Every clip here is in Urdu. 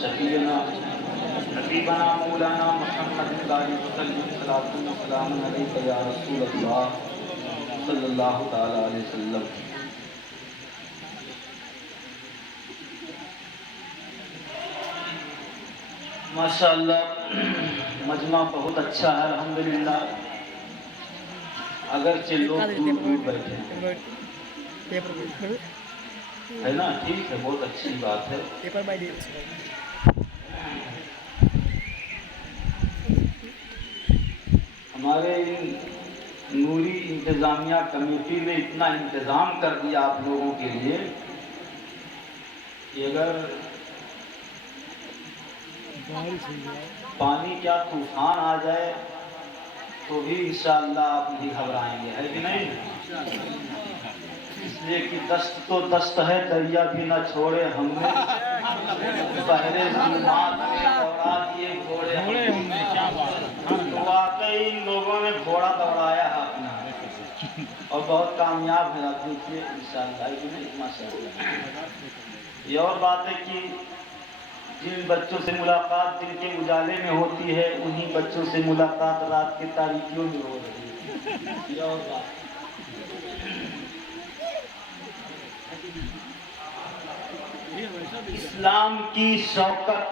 شفیعنا حبیبنا مولانا محمد صلی اللہ علیہ یا رسول اللہ صلی اللہ تعالی علیہ وسلم۔ ماشاءاللہ مجمع بہت اچھا ہے الحمدللہ، اگرچہ لوگ دور دور بیٹھے ہیں، ہے نا؟ ٹھیک ہے، بہت اچھی بات ہے۔ ہمارے نوری انتظامیہ کمیٹی نے اتنا انتظام کر دیا آپ لوگوں کے لیے کہ اگر پانی کیا طوفان آ جائے تو بھی انشاءاللہ آپ نہیں گھبرائیں گے، ہے کہ نہیں؟ اس لیے کہ دست تو دست ہے، دریا بھی نہ چھوڑے ہم نے، بحرے ظلمات میں دوڑا دیے گھوڑے ہم نے۔ تو واقعی ان لوگوں نے گھوڑا دوڑایا ہے اپنا، اور بہت کامیاب ہے، آپ دیکھیے انشاءاللہ، ہے کہ نہیں؟ ماشاءاللہ۔ یہ اور بات ہے کہ جن بچوں سے ملاقات دن کے اجالے میں ہوتی ہے، انہی بچوں سے ملاقات رات کے تاریکیوں میں ہو رہی ہے، یہ اور بات۔ اسلام کی شوکت،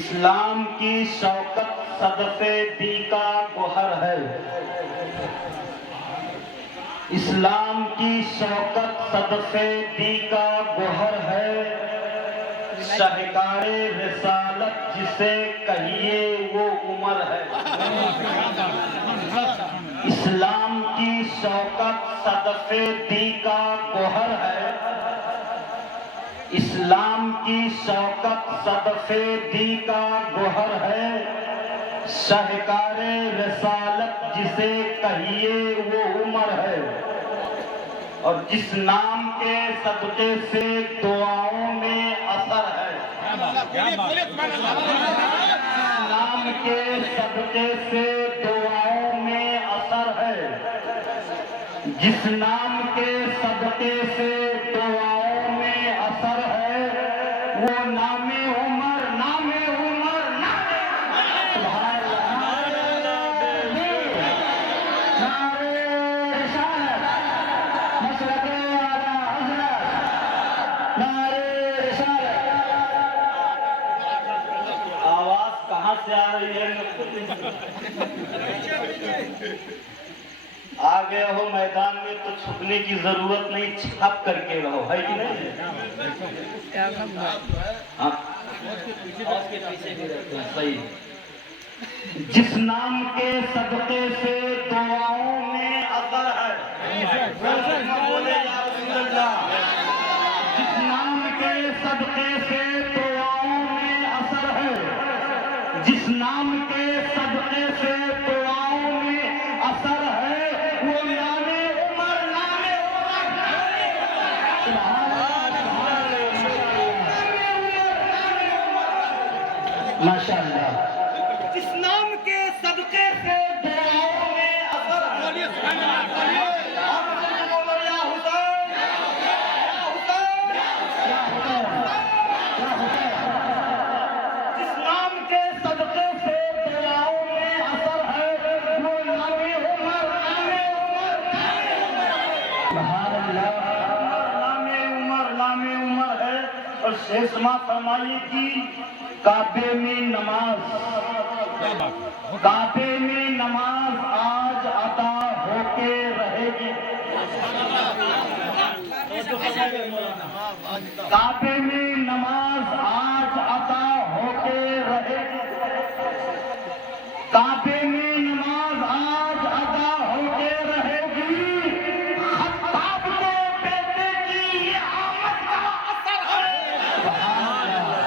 اسلام کی شوکت صدفے دی کا گوہر ہے، اسلام کی شوکت صدفے دی کا گوہر ہے، شاہکار رسالت جسے کہیے وہ عمر ہے۔ اسلام کی شوکت صدفے دی کا گوہر ہے، اسلام کی شوکت صدفے دی کا گوہر ہے، شاہکار رسالت جسے کہیے وہ عمر ہے، اور جس نام کے صدقے سے دعاؤں میں اثر ہے، نام کے صدقے سے دعاؤں میں اثر ہے، جس نام کے صدقے سے دعاؤں میں اثر ہے، وہ نام عمر، نام عمر، نام سے آ رہی ہے، آ گئے ہو میدان میں تو چھپنے کی ضرورت نہیں، چھپ کر کے رہو، ہے کہ نہیں؟ صحیح۔ جس نام کے صدقے سے دعاؤں میں اثر ہے، بولے یا رسول اللہ، جس نام کے صدقے سے دعاؤں میں اثر ہے، جس نام کے صدقے سے دعاؤں میں اثر ہے، وہ نام عمر، نام عمر، ماشاءاللہ۔ جس نام کے صدقے سے دعاؤں میں اثر ہے، اور شیخ ماں فرمائیے کہ کعبے میں نماز، کعبے میں نماز آج عطا ہو کے رہے گی، کعبے میں نماز آج عطا ہو کے رہے گی، کعبے میں نماز آج عطا ہو کے رہے گی، خطاب کے بیٹے کی یہ آمد کا اثر ہے،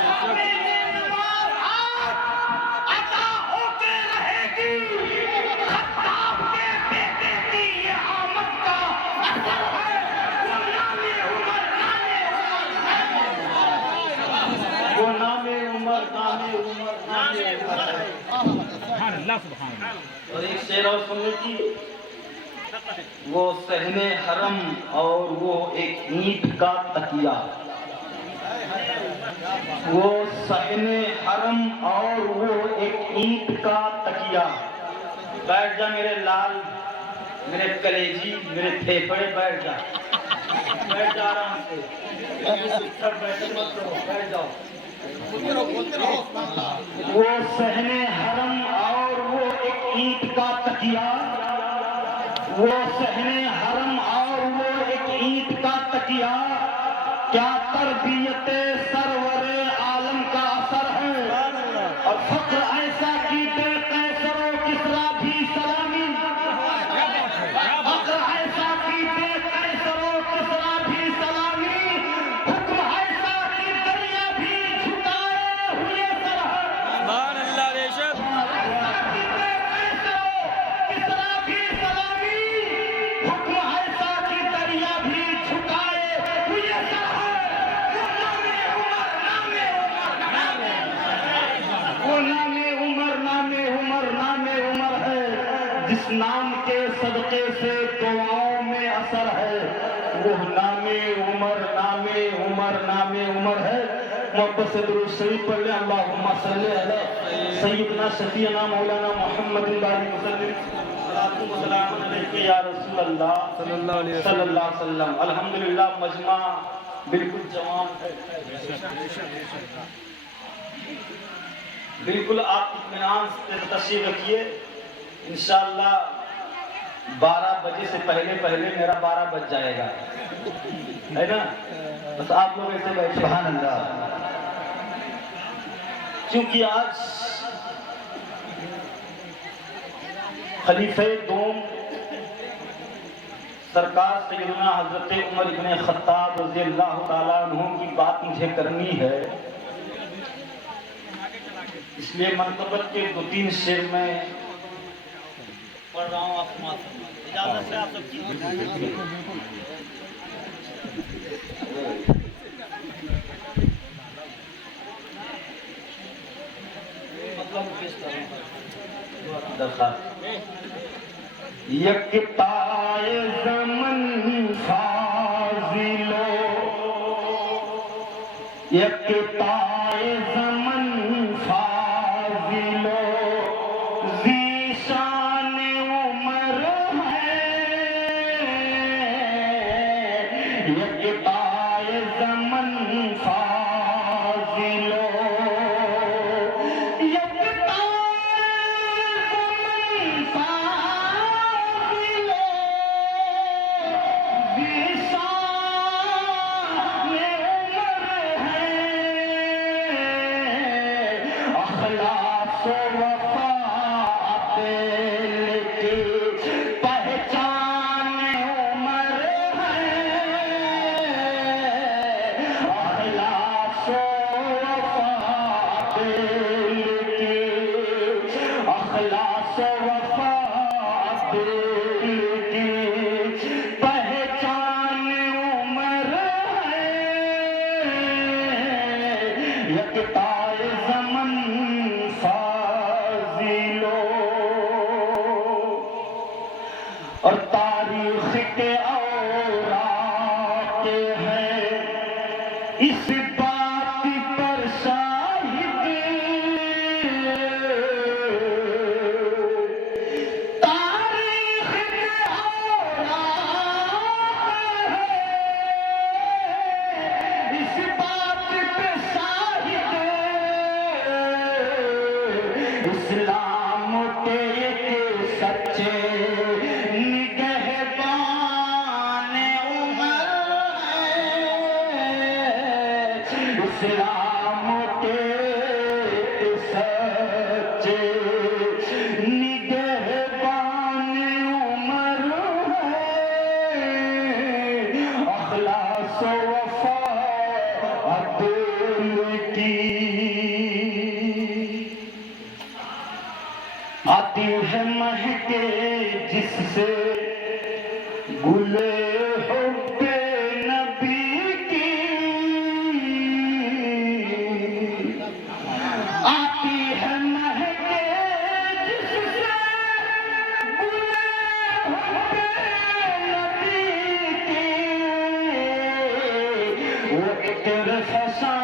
کعبے میں نماز آج عطا ہو کے رہے گی، خطاب کے بیٹے کی یہ آمد کا اثر ہے، وہ نام عمر، نام عمر، وہ نام عمر، نام عمر، نام عمر ہے۔ اور ایک شعر اور سننے کی، وہ صحن حرم اور وہ ایک اینٹ کا تکیہ، وہ صحن حرم اور وہ ایک اینٹ کا تکیہ. بیٹھ جا میرے لال، میرے کلیجی، میرے پھیپھڑے، بیٹھ جا آرام سے. بیٹھ جاؤ. وہ صحن حرم اور وہ ایک اینٹ کا تکیہ، وہ صحن حرم اور وہ ایک اینٹ کا تکیہ، کیا تربیت سرور عالم کا اثر ہے. اور فخر ایسا کی بے قیصر و کسریٰ بھی سلامی، فخر ایسا کی بے قیصر و کسریٰ بھی سلامی، حکم ایسا کی دریا بھی جھکائے ہوئے سر ہے. سبحان اللہ بے شک. حکم ایسا کی دریا بھی جھکائے ہوئے سر ہے. وہ نام عمر، نام عمر، نام عمر ہے جس نام کے صدقے سے دعاؤں میں اثر ہے. وہ نام عمر، نام عمر، نام عمر ہے. محبت سے درود شریف پڑھ لیں. اللہم صلی علی سیدنا شفیعنا مولانا محمد بارک وسلم. صلاۃ و سلام علیک یا رسول اللہ صلی اللہ علیہ وسلم. الحمدللہ مجمع بالکل جوان ہے. بالکل آپ اطمینان سے تشریف رکھیے. انشاءاللہ 12 بجے سے پہلے میرا 12 بج جائے گا، ہے نا. بس آپ لوگ ایسے بیٹھے. سبحان اللہ. کیونکہ آج خلیفہ دوم سرکار سیدنا حضرت عمر ابن خطاب رضی اللہ تعالیٰ عنہ کی بات مجھے کرنی ہے. اس لیے منقبت کے 2-3 شعر میں پڑھ رہا ہوں. آپ اجازت سے آپ سب کی یکتائے زمن فاضلو، یکتائے زمن فاضلو، ذیشان عمر ہے. یکتائے زمن فاضلو، یکتائے زمن فاضلو. اور تاریخ کے اوراق ہیں اس بات پر شاہد، تاریخ کے اوراق ہیں اس بات پہ شاہد. اسلام کے ایک سچے نگہبان عمر ہے. اسلام کے سچے نگہبان عمر ہے. اخلاص و وفا عدل کی آتی ہے مہکے جس سے گلے حب نبی کی. آتی ہے مہکے جس سے گلے حب نبی کی. وہ عطر فشاں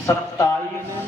27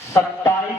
27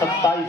27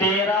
13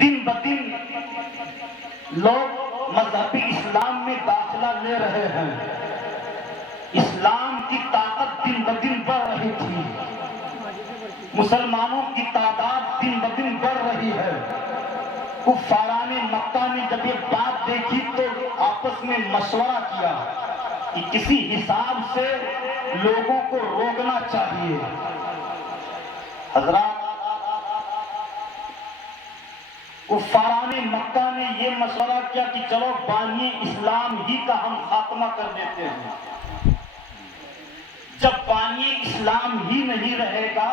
دن بدن لوگ مذہبی اسلام میں داخلہ لے رہے ہیں. اسلام کی طاقت دن بدن بڑھ رہی تھی. مسلمانوں کی تعداد دن بدن بڑھ رہی ہے. کفاران مکہ نے جب یہ بات دیکھی تو آپس میں مشورہ کیا کہ کسی حساب سے لوگوں کو روکنا چاہیے. حضرات، کفاران مکہ نے یہ مشورہ کیا کہ چلو بانی اسلام ہی کا ہم خاتمہ کر دیتے ہیں. جب بانی اسلام ہی نہیں رہے گا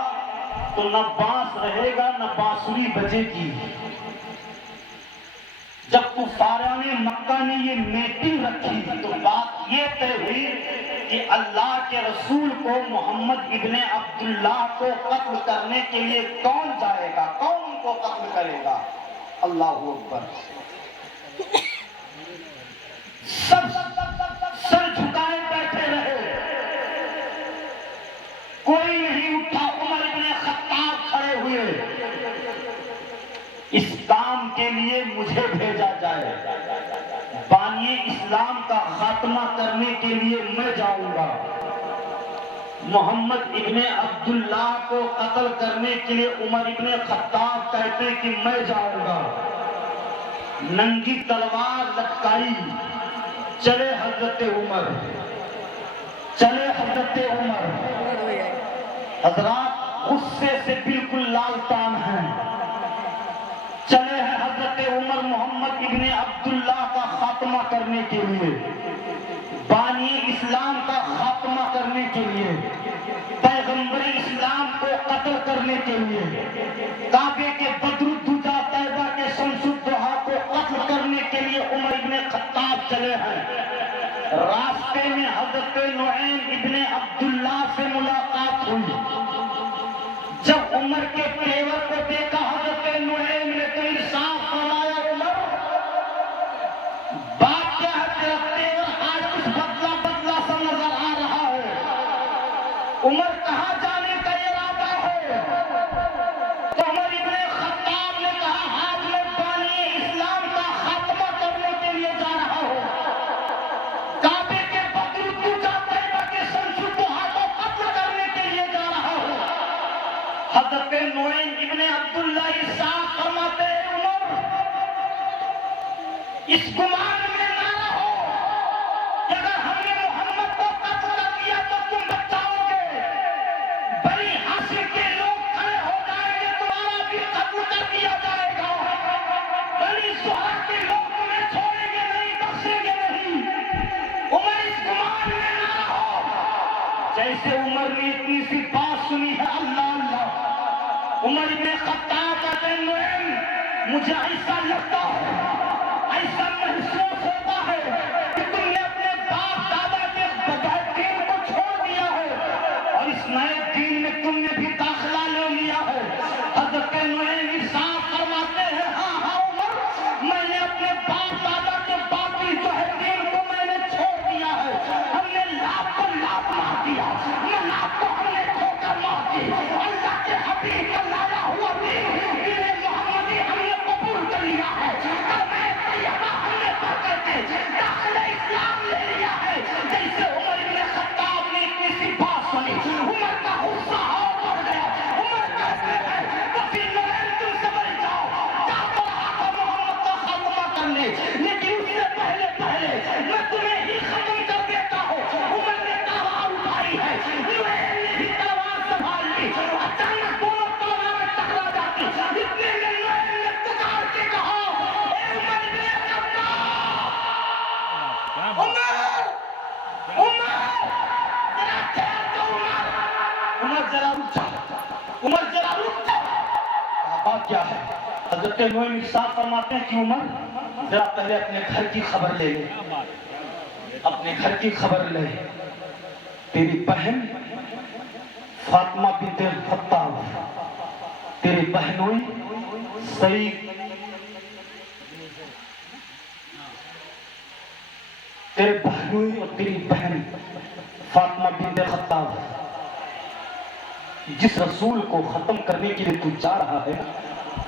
تو نہ بانس رہے گا نہ بانسری بجے گی. جب کفاران مکہ نے یہ میٹنگ رکھی تو بات یہ طے ہوئی کہ اللہ کے رسول کو محمد ابن عبداللہ کو قتل کرنے کے لیے کون جائے گا، کون ان کو قتل کرے گا. اللہ اکبر. سب سر جھکائے بیٹھے رہے، کوئی نہیں اٹھا. عمر ابن خطاب کھڑے ہوئے، اس کام کے لیے مجھے بھیجا جائے. بانی اسلام کا خاتمہ کرنے کے لیے میں جاؤں گا. محمد ابن عبداللہ کو قتل کرنے کے لیے عمر ابن خطاب کہتے کہ میں جاؤں گا. ننگی تلوار لٹکائی، چلے حضرت عمر، چلے حضرت عمر. حضرات غصے سے بالکل لال تان ہیں. چلے ہیں حضرت عمر محمد ابن عبداللہ کا خاتمہ کرنے کے لیے، بانی اسلام کا خاتمہ کرنے کے لیے، پیغمبر اسلام کو قتل کرنے کے لیے، کعبے کے بدر الدجا طیبہ کے شمس الضحیٰ کو قتل کرنے کے لیے عمر ابن خطاب چلے ہیں. راستے میں حضرت نعیم ابن عبداللہ سے ملاقات ہوئی. جب عمر کے تیور کو دیکھا حضرت نعیم نے تو ارشاد فرمایا، عمر بات کیا ہے؟ تیرا تیور آج کچھ بدلا بدلا سا نظر آ رہا ہے. عمر کہاں جانے کا ارادہ ہے؟ تو عمر ابن خطاب نے کہا، آج میں بانی اسلام کا خاتمہ کرنے کے لیے جا رہا ہوں. کعبے کے بدر الدجا طیبہ کے شمس الضحیٰ کو قتل کرنے کے لیے جا رہا ہوں. حضرت نعیم ابن عبداللہ ارشاد فرماتے ہیں، عمر اس گمان میں نہ رہو کہ اگر ہم نے محمد کو قتل کر دیا تو تم بچ جاؤ گے. بنی ہاشم کے لوگ کھڑے ہو جائیں گے، تمہارا بھی قتل کر دیا جائے گا. بنی زہرہ کے لوگ تمہیں چھوڑیں گے نہیں، بخشیں گے نہیں. عمر اس گمان میں نہ رہو. جیسے عمر نے اتنی سی بات سنی ہے، اللہ اللہ، عمر ابن خطاب کہتے ہیں، نعیم مجھے ایسا لگتا ہے، ایسا محسوس ہوتا ہے کہ تم نے اپنے باپ دادا کے بغیر دین کو چھوڑ دیا ہے اور اس نئے دین میں تم نے بھی داخلہ لے لیا ہے. حضرت نعیم ارشاد فرماتے ہیں، ہاں ہاں عمر، میں نے اپنے باپ دادا کے باقی جو ہے دین کو میں نے چھوڑ دیا ہے. ہم نے لاکھ کو لاکھ مار دیا، لاکھ کو ہم نے کھو کر مار دی. اللہ کے حبیب کا لایا ہوا دین محمدی ہم نے قبول کر لیا ہے. ہم نے داخلہ اسلام لے لیا ہے. جیسے عمر ابن خطاب نے اتنی سی بات سنی، عمر کا غصہ اور بڑھ گیا. عمر کہتے ہیں، تو پھر نعیم تم سمجھ جاؤ، جا تو رہا تھا محمد کا خاتمہ کرنے، لیکن اس سے پہلے میں تمہیں ہی ختم کر دیتا ہوں. عمر نے تلوار اٹھائی ہے، نعیم نے بھی تلوار سنبھال لی. اچانک دونوں تلواریں ٹکرا جاتی. اتنے میں نعیم نے پکار کے کہا، اے عمر ابن خطاب، عمر ذرا رک جا. بات کیا ہے؟ حضرت نعیم ارشاد فرماتے ہیں کہ عمر ذرا پہلے اپنے گھر کی خبر لے لے، اپنے گھر کی خبر لے. تیری بہن فاطمہ بنت الخطاب، تیری بہنوئی سعید، تیرے بہنوئی اور تیری بہن فاطمہ بنت خطاب جس رسول کو ختم کرنے کے لیے تو جا رہا ہے،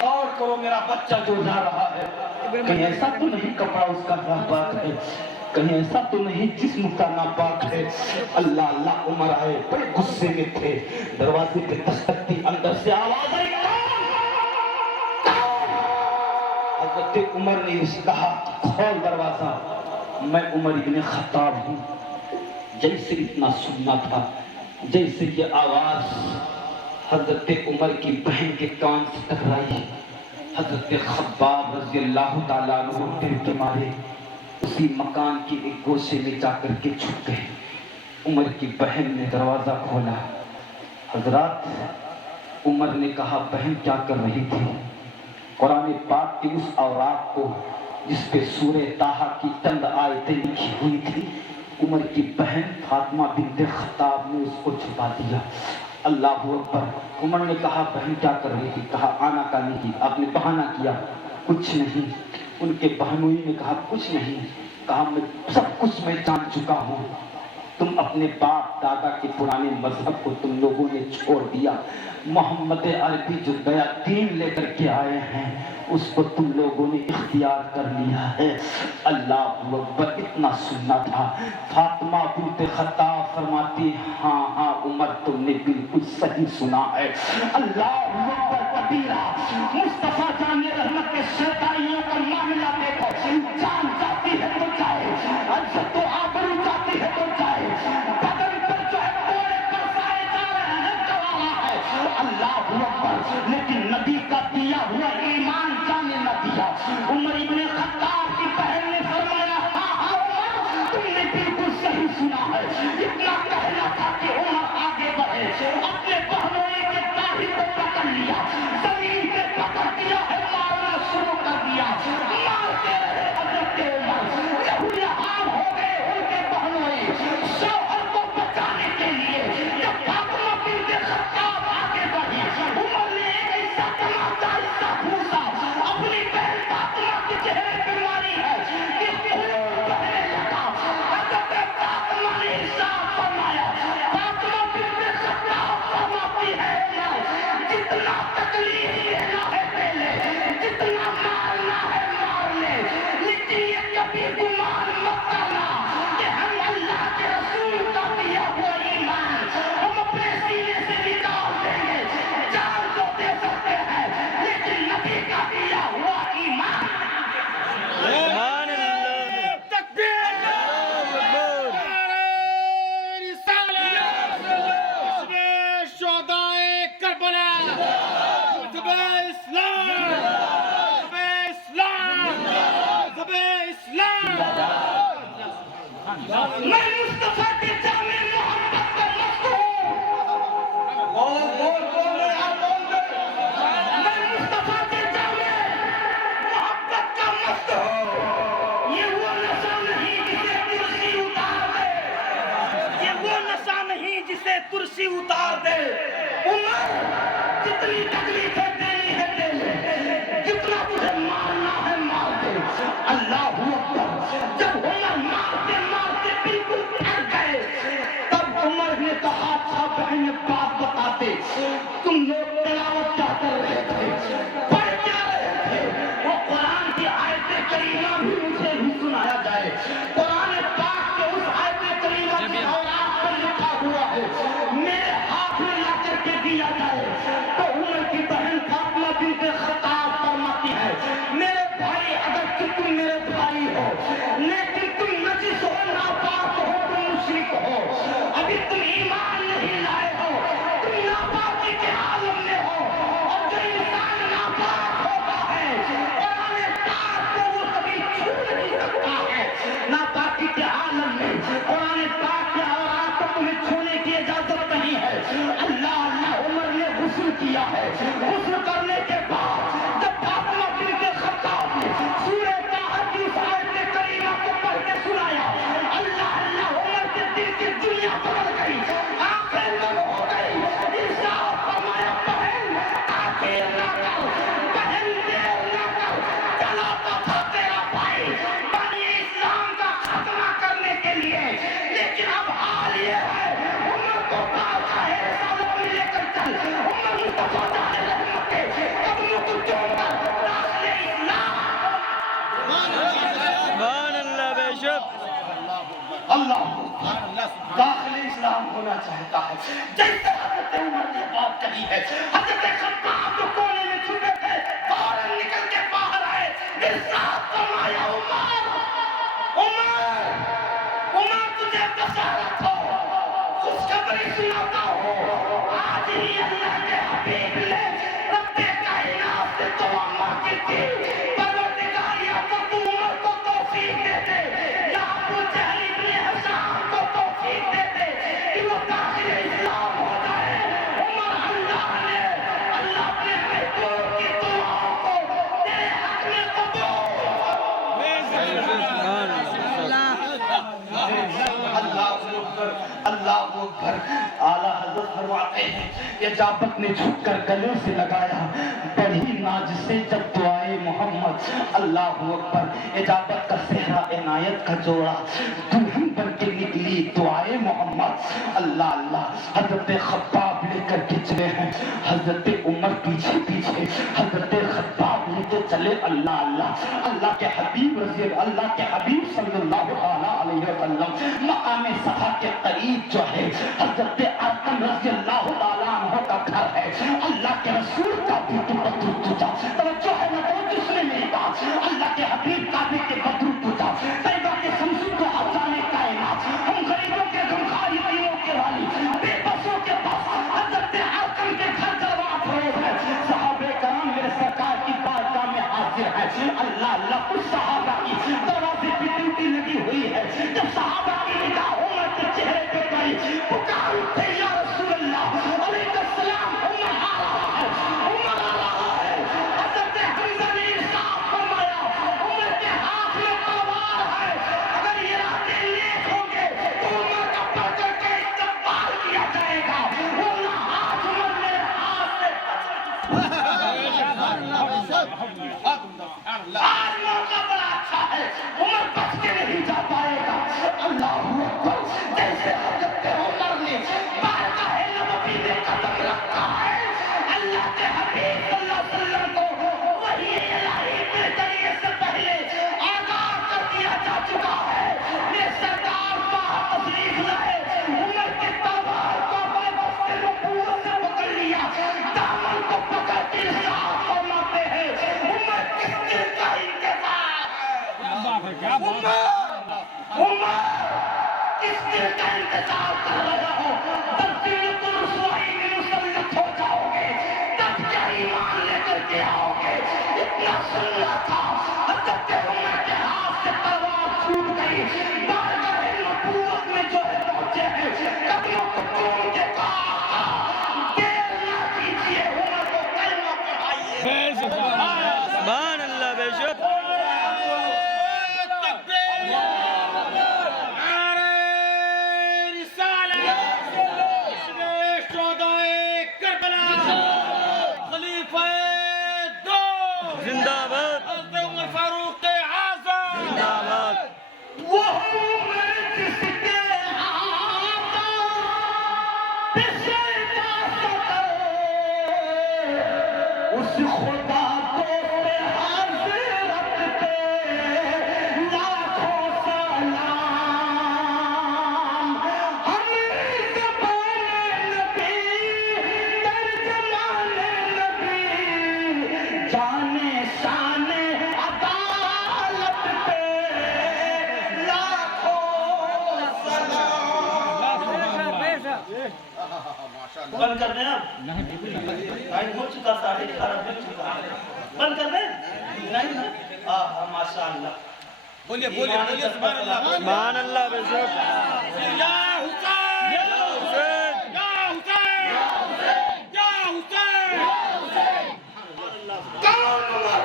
غور کرو میرا بچہ جو جا رہا ہے کہیں ایسا تو نہیں کپڑا اس کا ناپاک ہے کہیں ایسا تو نہیں جسم کا ناپاک ہے اللہ اللہ عمر آئے بڑے غصے میں تھے دروازے پہ دستک دی اندر سے آواز آئی حضرت عمر نے اس کہا کھول دروازہ میں عمر ابن خطاب ہوں جیسے اتنا سننا تھا جیسے یہ آواز حضرت عمر کی بہن کے کان سے ٹکرائی حضرت خباب رضی اللہ تعالیٰ عنہ ڈر کے مارے اسی مکان کے ایک گوشے میں جا کر کے چھپ گئے عمر کی بہن نے دروازہ کھولا حضرات عمر نے کہا بہن کیا کر رہی تھی قرآن پاک کی اس اوراق کو جس پہ سورہ طٰہٰ کی چند آیتیں لکھی ہوئی تھی عمر کی بہن فاطمہ بنت خطاب نے اس کو چھپا دیا اللہ اکبر عمر نے کہا بہن کیا کر رہی تھی کہا آنا کانی کی آپ نے بہانہ کیا کچھ نہیں ان کے بہنوئی نے کہا کچھ نہیں کہا میں سب کچھ میں جان چکا ہوں تم اپنے باپ دادا کے پرانے مذہب کو تم لوگوں نے چھوڑ دیا محمد عربی جو نیا دین لے کر کے آئے ہیں اس کو تم لوگوں نے اختیار کر لیا ہے اللہ اکبر اتنا سننا تھا فاطمہ بنت خطاب فرماتی ہاں ہاں عمر تم نے بالکل صحیح سنا ہے اللہ اکبر کبیرہ مصطفیٰ جان رحمت کے شیطانیوں کا معاملہ دیکھو جان جاتی ہے تو جائے عزت و آبرو جاتی ہے تو جائے بدن پر جو ہے کوڑے پر سائے جا رہے ہیں گواہ ہے اللہ اکبر لیکن نبی کا دیا ہوا ایمان جانے نہ دیا عمر ابن خطاب کی بہن نے فرمایا ہاں ہاں عمر تم نے بالکل صحیح سنا ہے اتنا کہنا تھا کہ عمر آگے بڑھے اپنے بہنوئی کے داڑھی کو پکڑ لیا زمین پہ پکڑ دیا ہے مارنا شروع کر دیا مارتے رہے حضرت عمر لہولیہار ہو گئے ان کے بہنوئی شوہر کو بچانے کے لیے جب فاطمہ بنت خطاب آگے بڑھی عمر نے ایک ایسا تماچا ایسا پھوسا اپنی بہن فاطمہ کے چہرے پہ ماری ہے کہ خون بہنے لگا حضرت فاطمہ نے ارشاد فرمایا فاطمہ بنت خطاب فرماتی ہے جتنا تکلیف لینا ہے پہلے جتنا مارنا ہے مار لے لیکن یہ کبھی گمان مت کرنا کہ ہم اللہ کے رسول کا دیا ہوا ایمان ہم اپنے سینے سے نکال دیں گے جان تو دے سکتے ہیں لیکن نبی کا دیا ہوا ایمان سبحان اللہ تکبیر اللہ اکبر رسالت شہدائے کربلا اسلام میں مصطفیٰ کے جامع محبت کا مست ہوں میں مصطفیٰ کے جامع محبت کا مست ہوں یہ وہ نشہ نہیں جسے ترسی اتار دے یہ وہ نشہ نہیں جسے ترسی اتار دے عمر جتنی تکلیفیں دینی ہے دے لے جتنا تجھے مارنا ہے مار دے اللہ اکبر جب عمر مارتے مارتے بالکل تھک گئے تب عمر نے کہا تھا بہن بات بتاتے تم لوگ تلاوت کیا کر رہے تھے پڑھ کیا رہے تھے وہ قرآن کی آیت کریمہ بھی مجھے بھی سنایا جائے قرآن پاک کے اس آیت کریمہ کی اوراق پر لکھا ہوا ہے میرے ہاتھ میں لا کر کے دیا جائے تو عمر کی بہن فاطمہ بنت خطاب فرماتی ہے میرے بھائی اگر تم میرے بھائی ہو لیکن تم نجس ہو ناپاک ہو تم مشرک ہو ابھی تم ایمان نہیں لائے ہو تم ناپاکی کے عالم میں ہو اور جو انسان ناپاک ہوتا ہے قرآن پاک کو وہ کبھی چھو نہیں سکتا ہے ناپاکی کے عالم میں قرآن پاک کے اوراق کو تمہیں چھونے کی اجازت نہیں ہے اللہ اللہ عمر نے غسل کیا ہے غسل کرنے کے بعد جب فاطمہ بنت خطاب نے سورہ طٰہٰ کی اس آیت کریمہ کو پڑھ کے سنایا اللہ اللہ عمر کے دل کی دنیا بدل گئی آنکھیں نم ہو گئی ارشاد فرمایا بہن تاخیر نہ کر بہن دیر نہ کر چلاتا تھا تیرا بھائی بنی اسلام کا خاتمہ کرنے کے لیے لیکن اب حال یہ ہے عمر کو پاس ہے رسالت میں لے کر چل عمر مصطفیٰ جان رحمت کے چاہتا ہے جیسے حضرت عمر نے بات کہی ہے. حضرت خباب جو کونے میں چھپے تھے فوراً نکل کے باہر آئے. ارشاد فرمایا عمر تجھے بشارت ہو, خوشخبری سناتا ہوں, آج ہی اللہ کے حبیب نے رب کائنات سے دعا مانگی تھی, پروردگار یا تو تو عمر کو توفیق دے دے یا ابو جہل ابن حشام کو توفیق دے دے کہ وہ داخل اسلام ہو جائے. عمر اللہ اپنے محبوب کی دعاؤں کو تیرے حق میں قبول. اللہ اکبر. اعلیٰ حضرت فرماتے ہیں اجابت نے جھک کر گلے سے لگایا بڑی ناز سے جب دعائے محمد. اللہ اکبر. اجابت کا صحرا عنایت کا جوڑا دلہن بن کے نکلی دعائے محمد. اللہ اللہ. حضرت خباب لے کر کے چلے ہیں, حضرت عمر پیچھے پیچھے, حضرت خباب لے کے چلے. اللہ اللہ. اللہ کے حبیب اللہ کے حبیب صلی اللہ علیہ وسلم مقام صفا کے قریب جو ہے حضرت ارقم رضی اللہ تعالیٰ عنہ کا گھر ہے. اللہ کے رسول کا بھی بدر پوجا. توجہ ہے نہ توجہ سنے میری بات. اللہ کے حبیب کا بھی بدر پوجا. طیبہ کے شمس کو افسانے کائنات, ہم غریبوں کے غمخوار یتیموں کے والی, بے بسوں کے پاس حضرت ارقم کے گھر دروازہ فروغ ہے. صحابہ کرام میرے سرکار کی بارگاہ میں حاضر ہے. اللہ اللہ. کچھ صحابہ کی دروازے پہ ڈیوٹی لگی ہوئی ہے. جب صحابہ کی نگاہ عمر کے چہرے پہ پڑی پکار اٹھے یا رسول اللہ علیہ السلام عمر آ رہا ہے, عمر آ رہا ہے. حضرت حمزہ نے ارشاد فرمایا عمر کے ہاتھ میں تلوار ہے, اگر ارادے نیک ہوں گے تو عمر کا پکڑ کے استقبال کیا جائے گا, ورنہ آج عمر میرے ہاتھ سے آج موقع بڑا اچھا ہے, عمر بچ کے نہیں جا پائے گا. اللہ اکبر. جیسے حضرت عمر نے بارگاہ نبوی میں قدم رکھا ہے, اللہ کے حبیب صلی اللہ علیہ وسلم کو وحی الہی کے ذریعے سے پہلے آگاہ کر دیا جا چکا ہے. یہ سرکار باہر تشریف لائے, عمر کے تلوار کو بے نبوت سے پکڑ لیا, دامن کو پکڑ کے ارشاد فرماتے ہیں عمر کس دل کا انتظار ہے. عمر کس دل کا انتظار کر رہا ہو. تبدیل تو رسوائی میں مسلط ہو جاؤ گے, تب کیا ایمان لے کر کے آؤ گے. اتنا سننا تھا حضرت عمر کے ہاتھ سے تلوار چھوٹ گئی, بارگاہ نبوت میں جو ہے پہنچے ہیں, قدموں کو چوم کے کہا دیر نہ کیجیے, عمر کو کلمہ پڑھائیے. سبحان اللہ. بے شک زندہ باد. حضرت عمر فاروق اعظم زندہ باد. وہ میں جس کے ہاتھوں پسے پاستا اس خدا کو پہ حضرت پہ لاکھوں سلام. ہمیں زبان نبی ترجمان نبی جانے شان عدالت پہ لاکھوں سلام. بند کر دیں اب, ٹائم ہو چکا, 11:30 بج چکا. بند کر دیں نہیں. ماشاء اللہ. بولیے سبحان اللہ. سبحان اللہ. بے شک. یا حسین یا حسین یا حسین یا حسین. کون عمر؟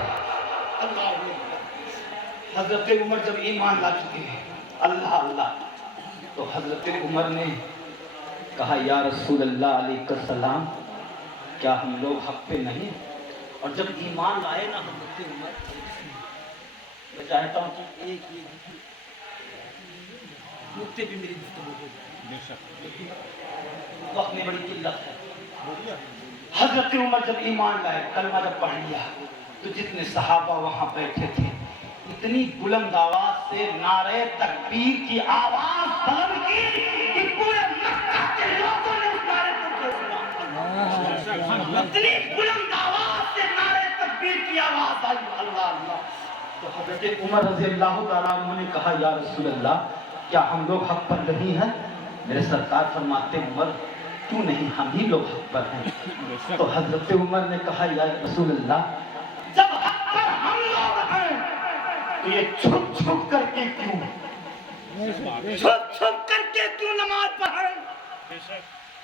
اللہ اکبر. حضرت عمر جب ایمان لا چکے ہیں, اللہ اللہ, تو حضرت عمر نے کہا یا رسول اللہ علیہ السلام کیا ہم لوگ حق پہ نہیں؟ اور جب ایمان لائے نا حضرت عمر, میں چاہتا ہوں کہ ایک نقطے پہ میری گفتگو ہو, وقت میں بڑی قلت ہے. حضرت عمر جب ایمان لائے, کلمہ جب پڑھ لیا, تو جتنے صحابہ وہاں بیٹھے تھے اتنی بلند آواز سے نعرہ تکبیر کی آواز بلند کی کہ پورے مکہ کے لوگ اتنی بلند آواز سے نعرے تکبیر کی آواز آئی، اللہ اللہ۔ تو حضرت عمر رضی اللہ تعالیٰ عنہ نے کہا یا رسول اللہ کیا ہم لوگ حق پر نہیں ہیں؟ میرے سرکار فرماتے عمر کیوں نہیں، ہم ہی لوگ حق پر ہیں۔ تو حضرت عمر نے کہا یا رسول اللہ جب حق پر ہم لوگ ہیں تو یہ چھپ چھپ کر کے کیوں، چھپ چھپ کر کے کیوں نماز پڑھیں؟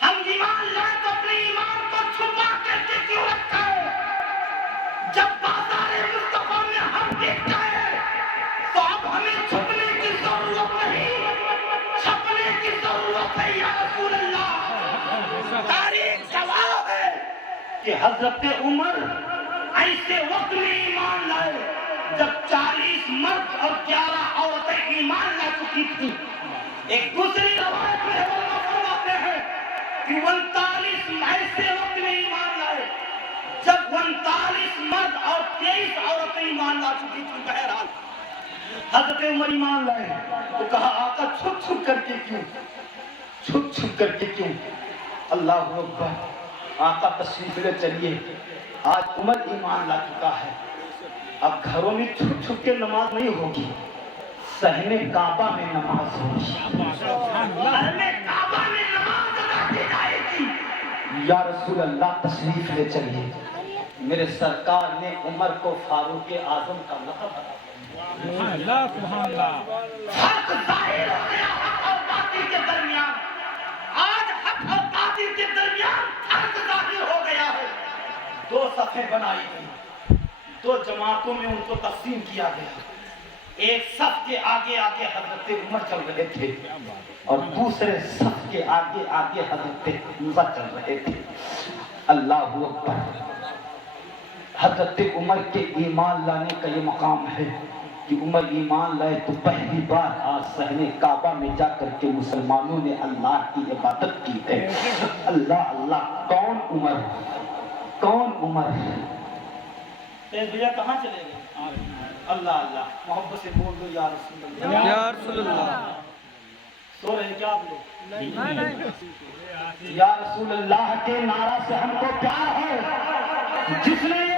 ہم ایمان لائیں تو اپنے ایمان کو چھپا کر کے کیوں رکھیں؟ جب بازار مصطفیٰ میں ہم دکھ گئے تو اب ہمیں چھپنے کی ضرورت نہیں، چھپنے کی ضرورت ہے یا رسول اللہ۔ تاریخ گواہ ہے کہ حضرت عمر ایسے وقت میں ایمان لائے جب 40 مرد اور 11 عورتیں ایمان لا چکی تھی۔ ایک دوسری روایت میں علماء فرماتے ہیں کہ 39 ایسے وقت میں ایمان لائے جب 39 مرد اور 23 عورتیں ایمان لا چکی تھی۔ بہرحال حضرت عمر ایمان لائے تو کہا آقا چھپ چھپ کر کے کیوں، چھپ چھپ کر کے کیوں؟ اللہ اکبر۔ آقا تشریف لے چلیے، آج عمر ایمان لا چکا ہے، اب گھروں میں چھپ چھپ کے نماز نہیں ہوگی، صحن کعبہ میں نماز ہوگی، صحن کعبہ میں نماز ادا کی جائے گی۔ یا رسول اللہ تشریف لے چلیے۔ میرے سرکار نے عمر کو فاروق اعظم کا لقب عطا کیا۔ فرق ظاہر ہو گیا حق اور باطل کے درمیان، آج حق اور باطل کے درمیان فرق ظاہر ہو گیا ہے۔ دو صفیں بنائی گئی، دو جماعتوں میں ان کو تقسیم کیا گیا۔ ایک صف کے آگے آگے حضرت عمر چل رہے تھے اور دوسرے صف کے آگے آگے حضرت حمزہ چل رہے تھے۔ اللہ اکبر۔ حضرت عمر کے ایمان لانے کا یہ مقام ہے کہ عمر ایمان لائے تو پہلی بار آج صحن کعبہ میں جا کر کے مسلمانوں نے اللہ کی عبادت کی ہے۔ اللہ اللہ، کون عمر، کون عمر؟ بھیا کہاں چلے گئے؟ اللہ اللہ، محبت سے بول دو یا رسول اللہ، یا رسول اللہ۔ سو رہے کیا آپ لوگ؟ یا رسول اللہ کے نعرہ سے ہم کو پیار ہے، جس نے